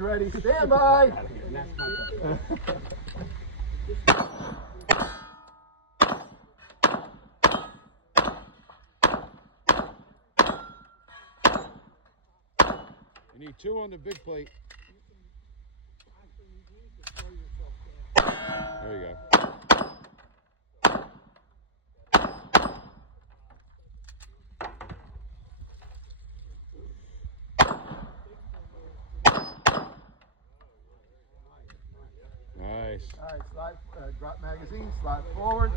Everybody's ready. Stand by. You need 2 on the big plate. There you go. Nice. All right, slide, drop magazine, slide forward.